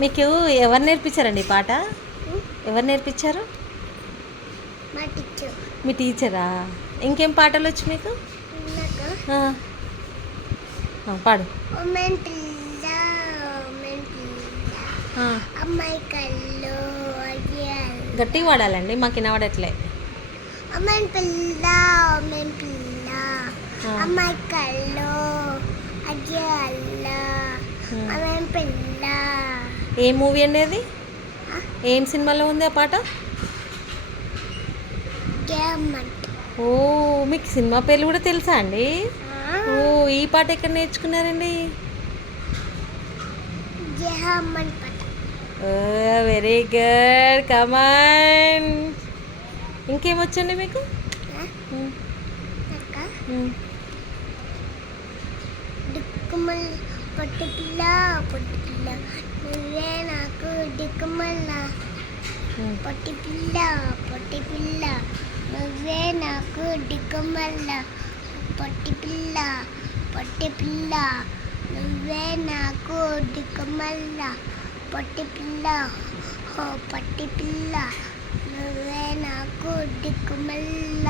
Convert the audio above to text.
మీకు ఎవరు నేర్పించారండి ఈ పాట? ఎవరు నేర్పించారు? మీ టీచరా? ఇంకేం పాటలు వచ్చు మీకు? పాడు. గట్టిగా పాడాలండి, మాకు వినవడట్లే. ఏ మూవీ అండి అది? ఏం సినిమాలో ఉంది ఆ పాట? ఓ, మీకు సినిమా పేర్లు కూడా తెలుసా అండి? ఓ, ఈ పాట ఎక్కడ నేర్చుకున్నారండి? వెరీ గుడ్, కమాన్. ఇంకేమొచ్చండి మీకు? పొట్టి పిల్ల పొట్టి పిల్ల నువ్వే నాకు దిక్కుమల్ల. పొట్టి పిల్ల పొట్టి పిల్ల నువ్వే నాకు దిక్కుమల్ల. పొట్టి పిల్ల పొట్టి పిల్ల నువ్వే నాకు దిక్కుమల్ల. పొట్టి పిల్ల హో పొట్టి పిల్ల నువ్వే నాకు దిక్కుమల్ల.